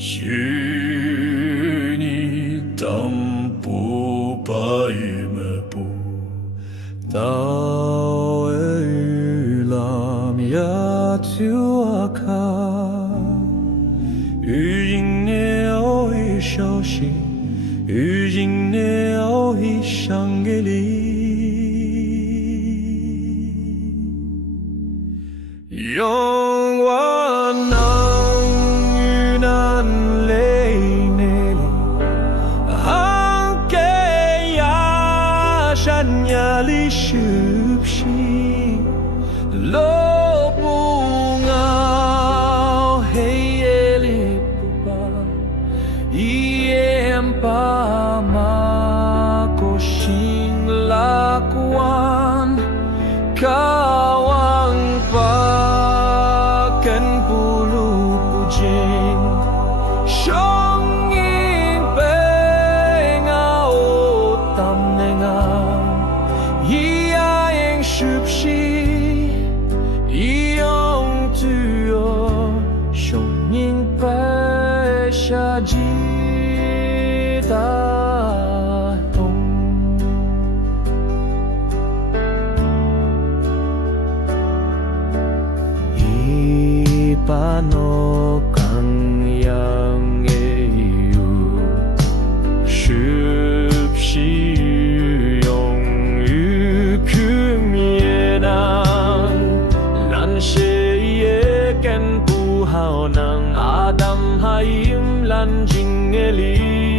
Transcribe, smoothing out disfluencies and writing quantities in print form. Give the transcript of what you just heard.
与你当不把一么不到雨了呀就啊卡雨音了一消息雨音了一想给你用我能与难泪内里行给呀山呀里是不是路不熬黑夜里不把一夜把马过心拉关kawan pa kan bulu pujing song in pe nga o tam ne nga ya yang shup shi yong tu yo song in pe sha ji ta Paano kang yang yu Shub shi yong yu kumye nang Lan she ye ken pu hao nang Adam hayim lan jing eli